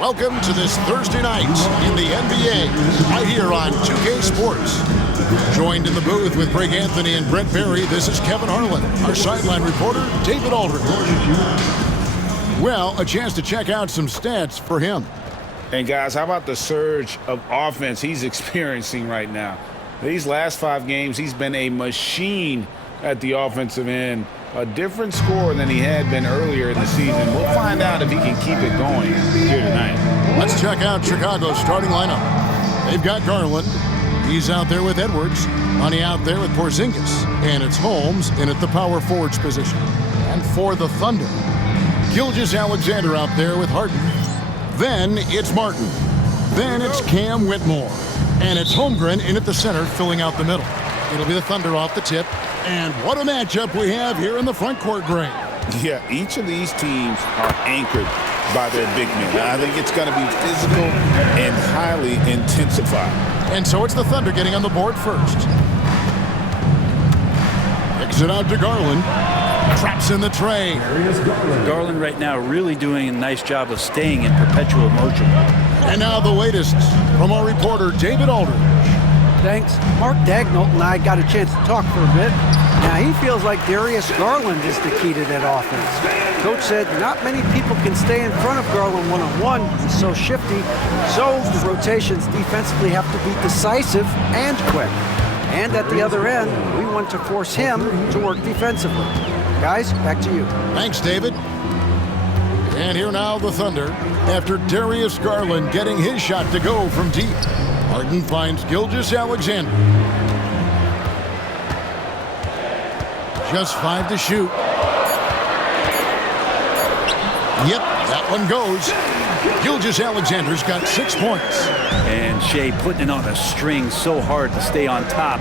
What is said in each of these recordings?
Welcome to this Thursday night in the NBA, right here on 2K Sports. Joined in the booth with Greg Anthony and Brent Berry, this is Kevin Harlan. Our sideline reporter, David Aldridge. Well, a chance to check out some stats for him. And guys, how about the surge of offense he's experiencing right now? These last 5 games, he's been a machine at the offensive end. A different score than he had been earlier in the season. We'll find out if he can keep it going here tonight. Let's check out Chicago's starting lineup. They've got Garland. He's out there with Edwards. Money out there with Porzingis. And it's Holmes in at the power forwards position. And for the Thunder, Gilgeous-Alexander out there with Harden. Then it's Martin. Then it's Cam Whitmore. And it's Holmgren in at the center, filling out the middle. It'll be the Thunder off the tip. And what a matchup we have here in the front court, Greg. Yeah, each of these teams are anchored by their big men. I think it's going to be physical and highly intensified. And so it's the Thunder getting on the board first. Kicks it out to Garland. Traps in the tray. Garland right now really doing a nice job of staying in perpetual motion. And now the latest from our reporter, David Aldridge. Thanks. Mark Dagnall and I got a chance to talk for a bit. Now, he feels like Darius Garland is the key to that offense. Coach said not many people can stay in front of Garland one-on-one. He's so shifty. So the rotations defensively have to be decisive and quick. And at the other end, we want to force him to work defensively. Guys, back to you. Thanks, David. And here now the Thunder, after Darius Garland getting his shot to go from deep. Harden finds Gilgeous-Alexander. Just 5 to shoot. Yep, that one goes. Gilgeous-Alexander's got 6 points. And Shea putting it on a string so hard to stay on top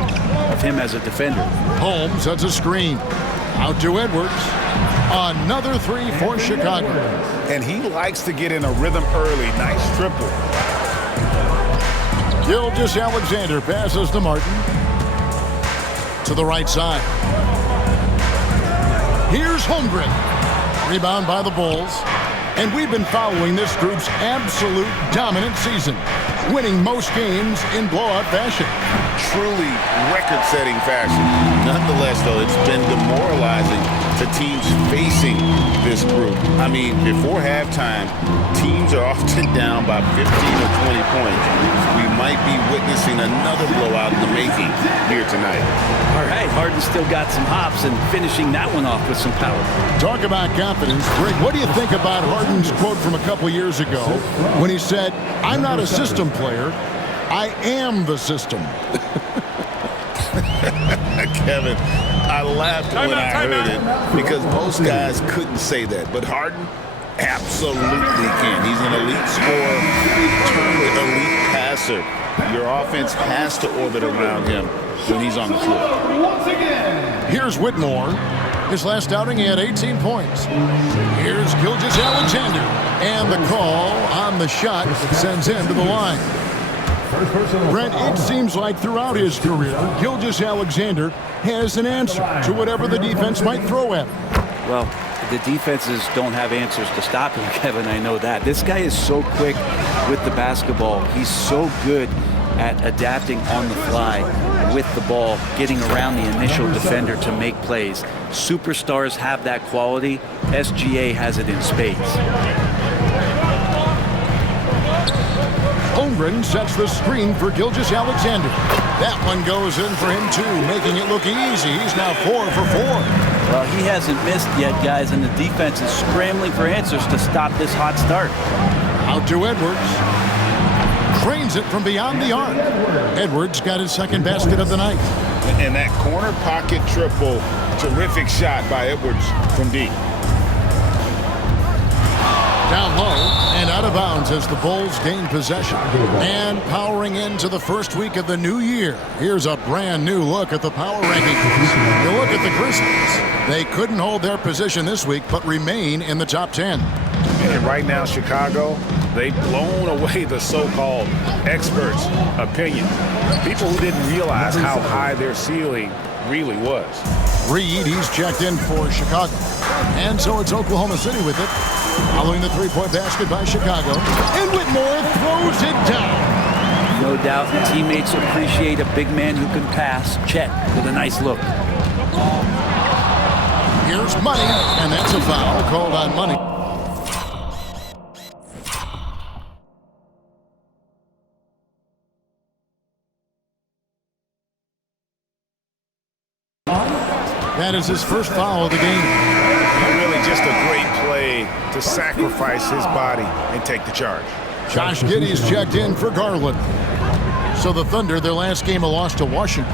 of him as a defender. Holmes sets a screen. Out to Edwards. Another 3 for Chicago. And he likes to get in a rhythm early. Nice triple. Gilgeous-Alexander passes to Martin. To the right side. Here's Holmgren. Rebound by the Bulls. And we've been following this group's absolute dominant season, winning most games in blowout fashion. Truly record-setting fashion. Nonetheless, though, it's been demoralizing to teams facing this group. I mean, before halftime, teams are often down by 15 or 20 points. We might be witnessing another blowout in the making here tonight. All right, Harden still got some hops and finishing that one off with some power. Talk about confidence. Greg, what do you think about Harden's quote from a couple years ago when he said, "I'm not a system player, I am the system"? Kevin, I laughed when I heard it because most guys couldn't say that. But Harden absolutely can. He's an elite scorer, turned elite passer. Your offense has to orbit around him when he's on the floor. Here's Whitmore. His last outing, he had 18 points. Here's Gilgeous-Alexander. And the call on the shot sends him to the line. Brent, it seems like throughout his career, Gilgeous-Alexander has an answer to whatever the defense might throw at him. Well, the defenses don't have answers to stop him, Kevin. I know that. This guy is so quick with the basketball. He's so good at adapting on the fly with the ball, getting around the initial defender to make plays. Superstars have that quality. SGA has it in spades. Holmgren sets the screen for Gilgeous-Alexander. That one goes in for him too, making it look easy. He's now 4 for 4. Well, he hasn't missed yet, guys, and the defense is scrambling for answers to stop this hot start. Out to Edwards. Drains it from beyond the arc. Edwards got his second basket of the night. And that corner pocket triple, terrific shot by Edwards from deep. Down low and out of bounds as the Bulls gain possession. And powering into the first week of the new year, here's a brand new look at the power rankings. You look at the Grizzlies. They couldn't hold their position this week, but remain in the top 10. And right now, Chicago, they've blown away the so-called experts' opinion. People who didn't realize how high their ceiling really was. Reed, he's checked in for Chicago. And so it's Oklahoma City with it. Following the three-point basket by Chicago. And Whitmore throws it down. No doubt teammates appreciate a big man who can pass. Chet with a nice look. Here's Money, and that's a foul called on Money. That is his first foul of the game. Really just a great play to sacrifice his body and take the charge. Josh Giddey's checked in for Garland. So the Thunder, their last game, a loss to Washington.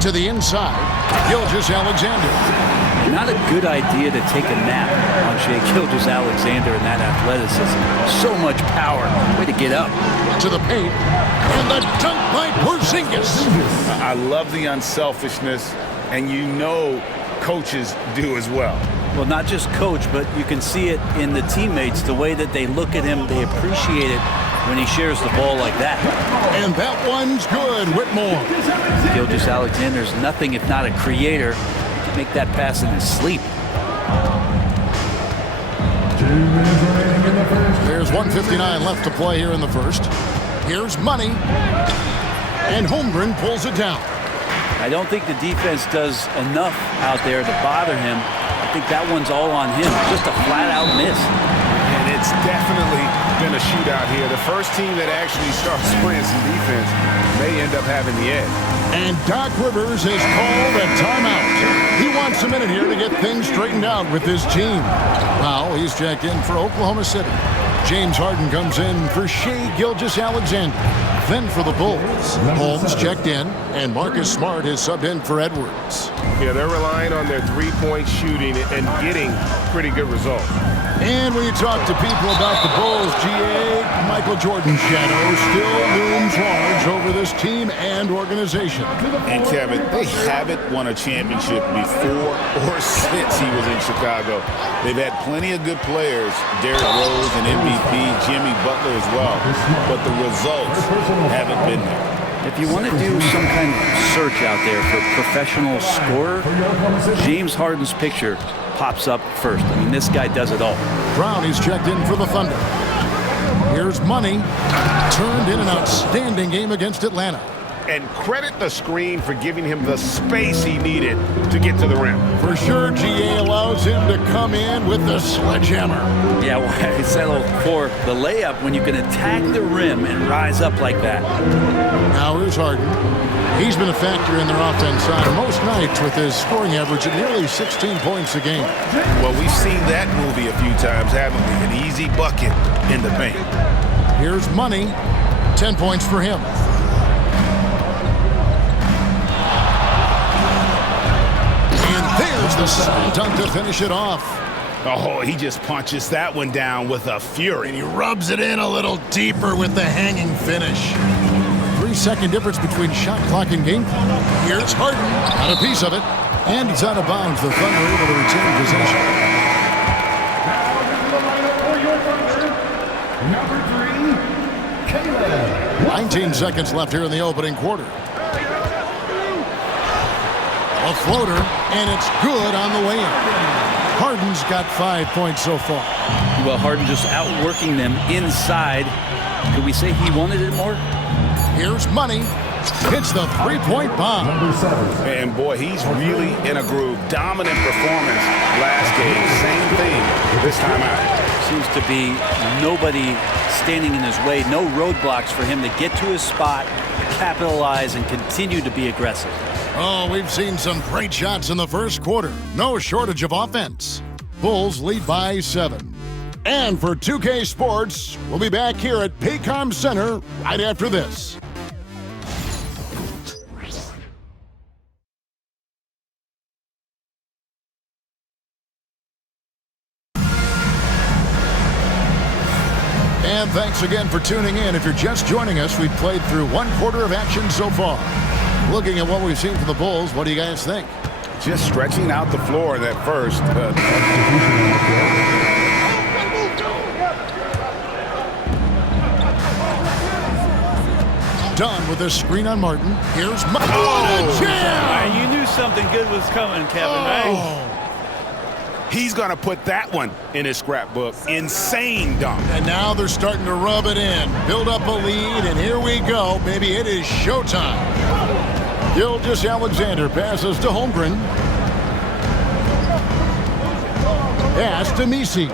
To the inside, Gilgeous-Alexander. Not a good idea to take a nap on Shai Gilgeous-Alexander and that athleticism. So much power. Way to get up. To the paint, and the dunk by Porzingis. I love the unselfishness, and you know coaches do as well. Well, not just coach, but you can see it in the teammates, the way that they look at him. They appreciate it when he shares the ball like that. And that one's good, Whitmore. Gilgeous-Alexander's nothing if not a creator. He can make that pass in his sleep. There's 1:59 left to play here in the first. Here's Money. And Holmgren pulls it down. I don't think the defense does enough out there to bother him. I think that one's all on him. Just a flat-out miss. And it's definitely been a shootout here. The first team that actually starts playing some defense may end up having the edge. And Doc Rivers has called a timeout. He wants a minute here to get things straightened out with his team. Now he's checked in for Oklahoma City. James Harden comes in for Shai Gilgeous-Alexander. Then for the Bulls, Holmes checked in, and Marcus Smart is subbed in for Edwards. Yeah, they're relying on their three-point shooting and getting pretty good results. And when you talk to people about the Bulls, GA, Michael Jordan's shadow still looms large over this team and organization. And Kevin, they haven't won a championship before or since he was in Chicago. They've had plenty of good players, Derrick Rose and MVP, Jimmy Butler as well, but the results haven't been there. If you want to do some kind of search out there for professional scorer, James Harden's picture pops up first. I mean, this guy does it all. Brownie's checked in for the Thunder. Here's Money. Turned in an outstanding game against Atlanta. And credit the screen for giving him the space he needed to get to the rim. For sure, GA allows him to come in with the sledgehammer. Yeah, why settle for the layup when you can attack the rim and rise up like that? Now here's Harden. He's been a factor in their offense on most nights with his scoring average at nearly 16 points a game. Well, we've seen that movie a few times, haven't we? An easy bucket in the paint. Here's Money. 10 points for him. And there's the slam dunk to finish it off. Oh, he just punches that one down with a fury. And he rubs it in a little deeper with the hanging finish. 3-second difference between shot clock and game clock. Here's Harden. Got a piece of it. And he's out of bounds. The Thunder able to retain possession. Number 3, Caleb. 19 seconds left here in the opening quarter. A floater, and it's good on the way in. Harden's got 5 points so far. Well, Harden just outworking them inside. Could we say he wanted it more? Here's Money. Hits the three-point bomb. Number 7. And boy, he's really in a groove. Dominant performance last game. Same thing this time out. Seems to be nobody standing in his way. No roadblocks for him to get to his spot, capitalize, and continue to be aggressive. Oh, we've seen some great shots in the first quarter. No shortage of offense. Bulls lead by 7. And for 2K Sports, we'll be back here at Paycom Center right after this. And thanks again for tuning in. If you're just joining us, we've played through one quarter of action so far. Looking at what we've seen from the Bulls, what do you guys think? Just stretching out the floor in that first. Done with a screen on Martin. Here's Martin. Oh, jam! You knew something good was coming, Kevin, right? He's going to put that one in his scrapbook. Insane dunk. And now they're starting to rub it in. Build up a lead, and here we go. Maybe it is showtime. Gilgeous-Alexander passes to Holmgren. Pass to Misi.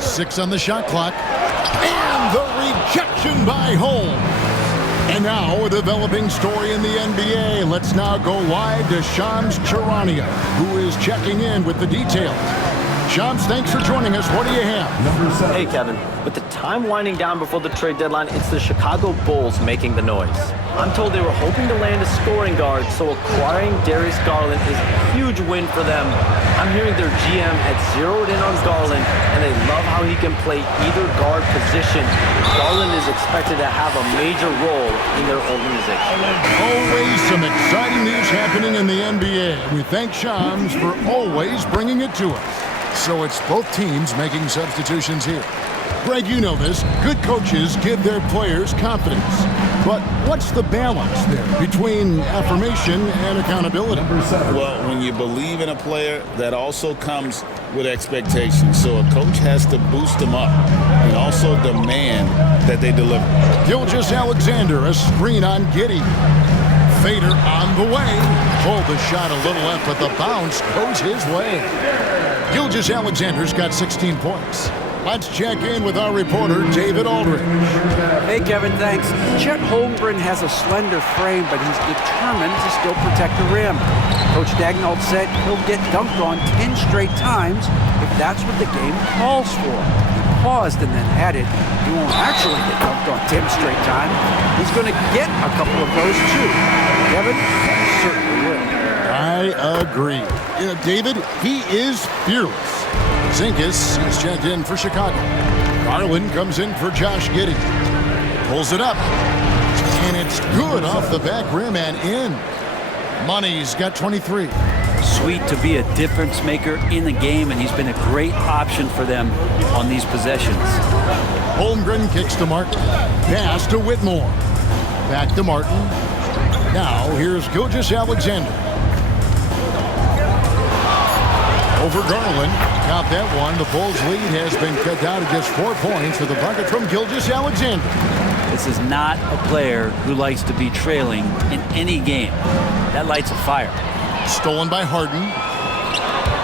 6 on the shot clock. And the rejection by Holmes. And now a developing story in the NBA. Let's now go live to Shams Charania, who is checking in with the details. Shams, thanks for joining us. What do you have? Hey, Kevin. With the time winding down before the trade deadline, it's the Chicago Bulls making the noise. I'm told they were hoping to land a scoring guard, so acquiring Darius Garland is a huge win for them. I'm hearing their GM had zeroed in on Garland, and they love how he can play either guard position. Garland is expected to have a major role in their organization. Always some exciting news happening in the NBA. We thank Shams for always bringing it to us. So it's both teams making substitutions here. Greg, you know this. Good coaches give their players confidence. But what's the balance there between affirmation and accountability? Well, when you believe in a player, that also comes with expectations. So a coach has to boost them up and also demand that they deliver. Gilgeous-Alexander, a screen on Giddey. Fader on the way. Pulled the shot a little left, but the bounce goes his way. Gilgeous-Alexander's got 16 points. Let's check in with our reporter, David Aldridge. Hey, Kevin, thanks. Chet Holmgren has a slender frame, but he's determined to still protect the rim. Coach Daigneault said he'll get dunked on 10 straight times if that's what the game calls for. He paused and then added, he won't actually get dunked on 10 straight times. He's going to get a couple of those, too. Kevin, certainly will. I agree. David, he is fearless. Zinkis is checked in for Chicago. Garland comes in for Josh Giddey. Pulls it up. And it's good off the back rim and in. Money's got 23. Sweet to be a difference maker in the game, and he's been a great option for them on these possessions. Holmgren kicks to Martin. Pass to Whitmore. Back to Martin. Now here's Gilgeous-Alexander. Over Garland. Got that one. The Bulls' lead has been cut down to just 4 points with a bucket from Gilgeous-Alexander. This is not a player who likes to be trailing in any game. That lights a fire. Stolen by Harden.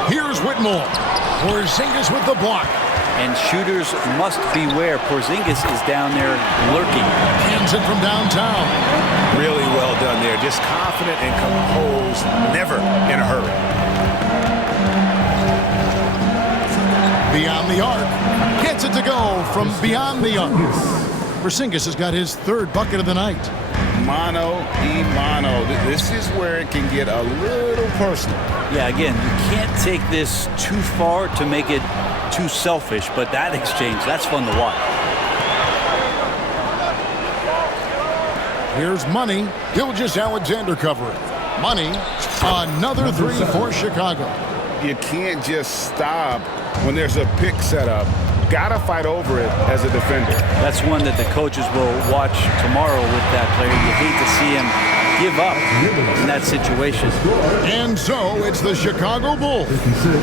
Here's Whitmore. Porzingis with the block. And shooters must beware. Porzingis is down there lurking. Hands it from downtown. Really well done there. Just confident and composed. Never in a hurry. Beyond the arc. Gets it to go from beyond the arc. Porzingis has got his 3rd bucket of the night. Mano y mano. This is where it can get a little personal. Yeah, again, you can't take this too far to make it too selfish, but that exchange, that's fun to watch. Here's Money. Gilgeous-Alexander covering. Money. Another 3 for Chicago. You can't just stop when there's a pick set up. Gotta fight over it as a defender. That's one that the coaches will watch tomorrow with that player. You hate to see him give up in that situation. And so it's the Chicago Bulls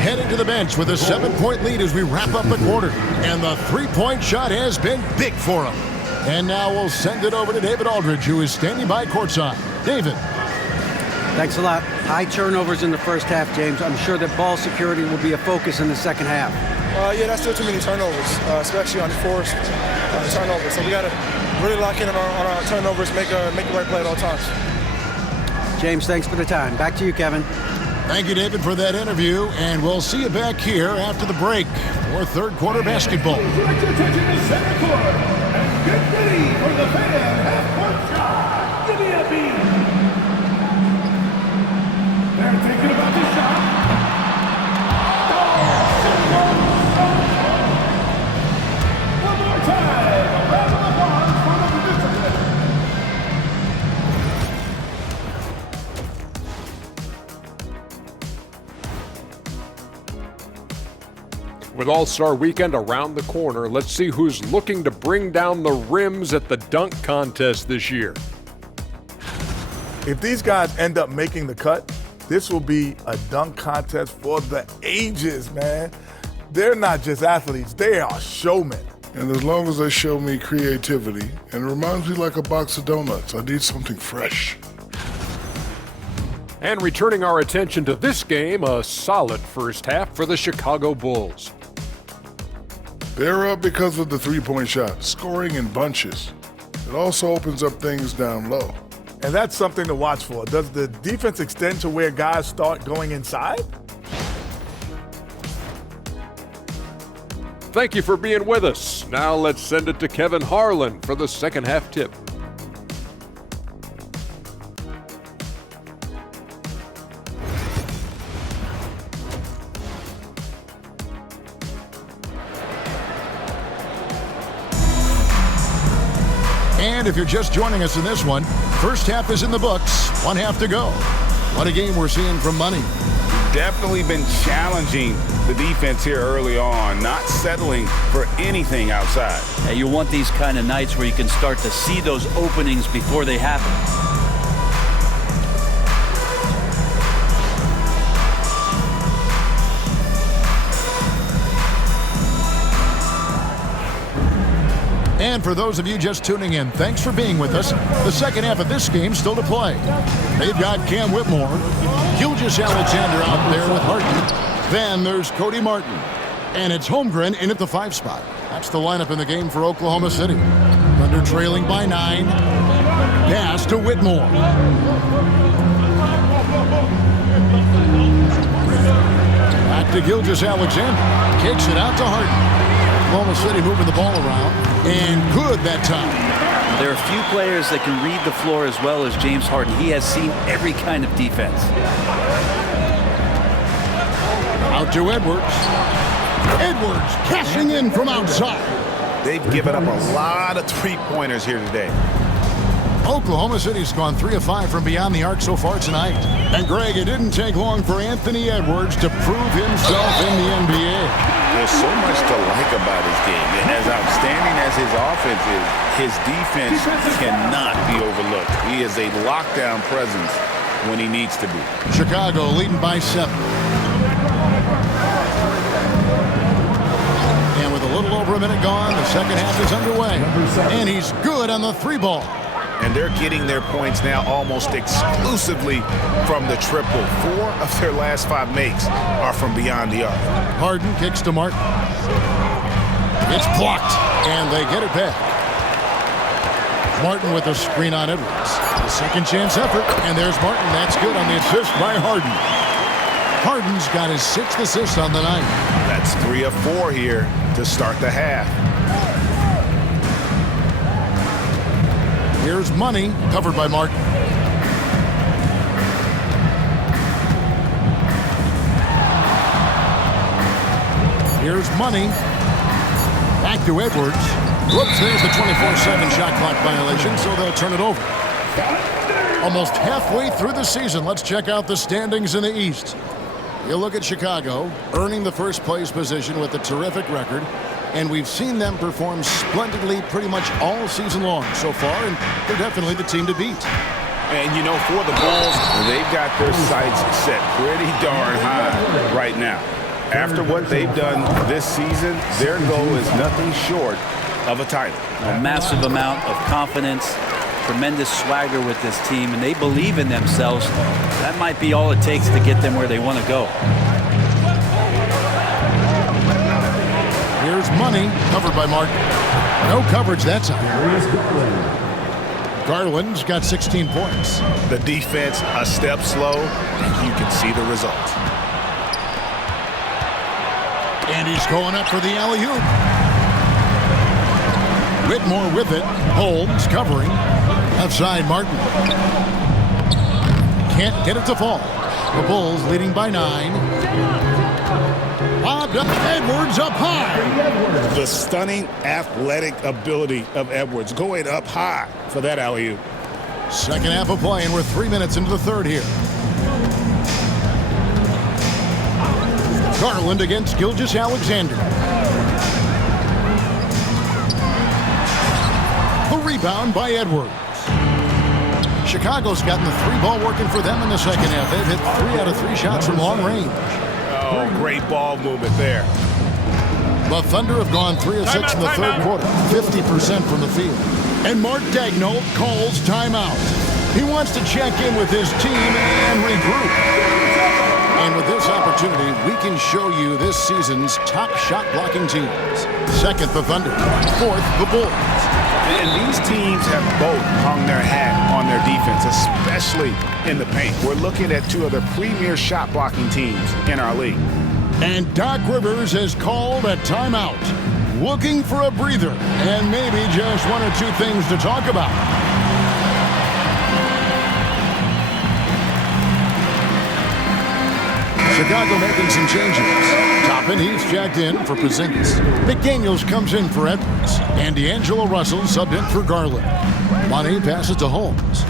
heading to the bench with a 7-point lead as we wrap up the quarter. And the 3-point shot has been big for him. And now we'll send it over to David Aldridge, who is standing by courtside. David. Thanks a lot. High turnovers in the first half, James. I'm sure that ball security will be a focus in the second half. Yeah, that's still too many turnovers, especially on the forced turnovers. So we got to really lock in on our turnovers, make the right play at all times. James, thanks for the time. Back to you, Kevin. Thank you, David, for that interview, and we'll see you back here after the break for 3rd quarter basketball. Direct your attention to center court and get ready for the fan half-court shot. Give me a beat. They're thinking about the shot. One more time. A round of applause for the participants. With All-Star Weekend around the corner, let's see who's looking to bring down the rims at the dunk contest this year. If these guys end up making the cut, this will be a dunk contest for the ages, man. They're not just athletes, they are showmen. And as long as they show me creativity, and it reminds me like a box of donuts, I need something fresh. And returning our attention to this game, a solid first half for the Chicago Bulls. They're up because of the three-point shot, scoring in bunches. It also opens up things down low. And that's something to watch for. Does the defense extend to where guys start going inside? Thank you for being with us. Now let's send it to Kevin Harlan for the second half tip. And if you're just joining us in this one, first half is in the books, one half to go. What a game we're seeing from Money. Definitely been challenging the defense here early on, not settling for anything outside. Yeah, you want these kind of nights where you can start to see those openings before they happen. And for those of you just tuning in, thanks for being with us. The second half of this game still to play. They've got Cam Whitmore, Gilgeous Alexander out there with Harden. Then there's Cody Martin. And it's Holmgren in at the 5 spot. That's the lineup in the game for Oklahoma City. Thunder trailing by 9. Pass to Whitmore. Back to Gilgeous Alexander. Kicks it out to Harden. Oklahoma City moving the ball around. And good that time. There are few players that can read the floor as well as James Harden. He has seen every kind of defense. Out to Edwards. Edwards cashing in from outside. They've given up a lot of three-pointers here today. Oklahoma City's gone 3 of 5 from beyond the arc so far tonight. And Greg, it didn't take long for Anthony Edwards to prove himself in the NBA. There's so much to like about his game. As outstanding as his offense is, his defense cannot be overlooked. He is a lockdown presence when he needs to be. Chicago leading by 7. And with a little over a minute gone, the second half is underway. And he's good on the 3 ball. And they're getting their points now almost exclusively from the triple. 4 of their last 5 makes are from beyond the arc. Harden kicks to Martin. It's blocked, and they get it back. Martin with a screen on Edwards. A second chance effort, and there's Martin. That's good on the assist by Harden. Harden's got his 6th assist on the night. That's 3 of 4 here to start the half. Here's Money, covered by Martin. Here's Money. Back to Edwards. Whoops, there's the 24-7 shot clock violation, so they'll turn it over. Almost halfway through the season, let's check out the standings in the East. You look at Chicago, earning the first place position with a terrific record. And we've seen them perform splendidly pretty much all season long so far, and they're definitely the team to beat. And, you know, for the Bulls, they've got their sights set pretty darn high right now. After what they've done this season, their goal is nothing short of a title. A massive amount of confidence, tremendous swagger with this team, and they believe in themselves. That might be all it takes to get them where they want to go. Here's Money, covered by Martin. No coverage that time. Garland's got 16 points. The defense a step slow, and you can see the result. And he's going up for the alley-oop. Whitmore with it. Holmes covering. Outside Martin. Can't get it to fall. The Bulls leading by 9. Edwards up high. The stunning athletic ability of Edwards going up high for that alley-oop. Second half of play, and we're 3 minutes into the third here. Garland against Gilgeous Alexander. The rebound by Edwards. Chicago's gotten the three ball working for them in the second half. They've hit 3 out of 3 shots from long range. Oh, great ball movement there. The Thunder have gone 3 of 6 in the third quarter, 50% from the field. And Mark Daigneault calls timeout. He wants to check in with his team and regroup. And with this opportunity, we can show you this season's top shot blocking teams. Second, the Thunder. Fourth, the Bulls. And these teams have both hung their hat on their defense, especially in the paint. We're looking at 2 of the premier shot blocking teams in our league. And Doc Rivers has called a timeout, looking for a breather and maybe just 1 or 2 things to talk about. Chicago making some changes. Toppin, he's checked in for Porzingis. McDaniels comes in for Edwards. And D'Angelo Russell subbed in for Garland. Money passes to Holmes.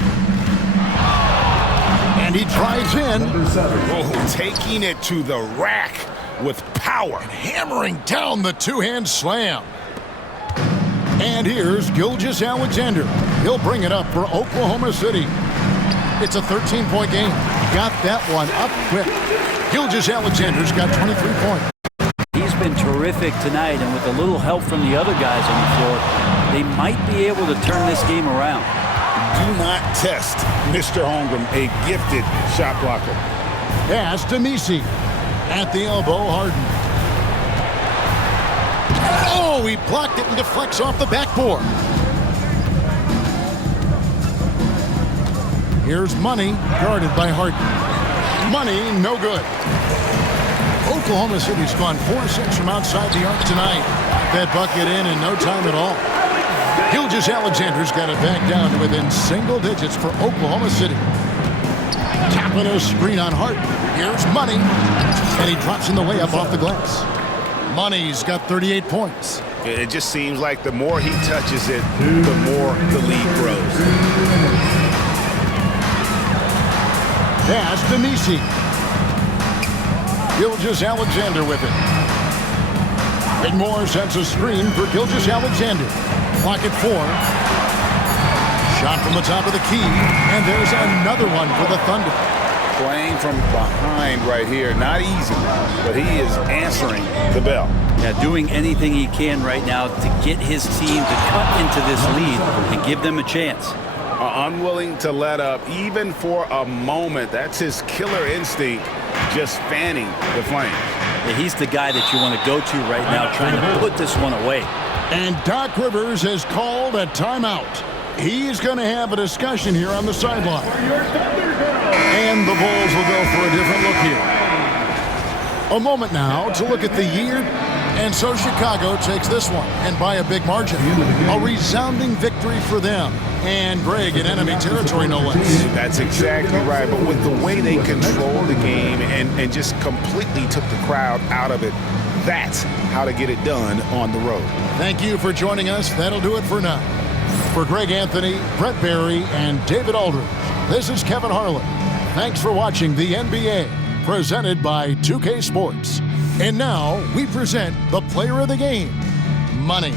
And he drives in. Oh, taking it to the rack with power. And hammering down the two-hand slam. And here's Gilgeous-Alexander. He'll bring it up for Oklahoma City. It's a 13-point game. Got that one up quick. Gilgeous-Alexander's got 23 points. He's been terrific tonight, and with a little help from the other guys on the floor, they might be able to turn this game around. Do not test Mr. Holmgren, a gifted shot blocker. Pass to Messi. At the elbow, Harden. Oh, he blocked it and deflects off the backboard. Here's Money, guarded by Harden. Money, no good. Oklahoma City's gone 4-6 from outside the arc tonight. That bucket in no time at all. Gilgeous-Alexander's got it back down to within single digits for Oklahoma City. Tapping a screen on Harden. Here's Money. And he drops in the layup off the glass. Money's got 38 points. It just seems like the more he touches it, the more the lead grows. Pass to Messi. Gilgeous-Alexander with it. Big Moore sets a screen for Gilgeous-Alexander. Clock at 4. Shot from the top of the key. And there's another one for the Thunder. Playing from behind right here. Not easy, but he is answering the bell. Yeah, doing anything he can right now to get his team to cut into this lead and give them a chance. Unwilling to let up even for a moment. That's his killer instinct, just fanning the flames. Yeah, he's the guy that you want to go to right now, trying to put this one away. And Doc Rivers has called a timeout. He's going to have a discussion here on the sideline. And the Bulls will go for a different look here. A moment now to look at the year. And so Chicago takes this one, and by a big margin. A resounding victory for them. And Greg in enemy territory, no less. That's exactly right. But with the way they controlled the game and just completely took the crowd out of it, that's how to get it done on the road. Thank you for joining us. That'll do it for now. For Greg Anthony, Brett Barry, and David Aldridge, this is Kevin Harlan. Thanks for watching the NBA, presented by 2K Sports. And now we present the player of the game, Money.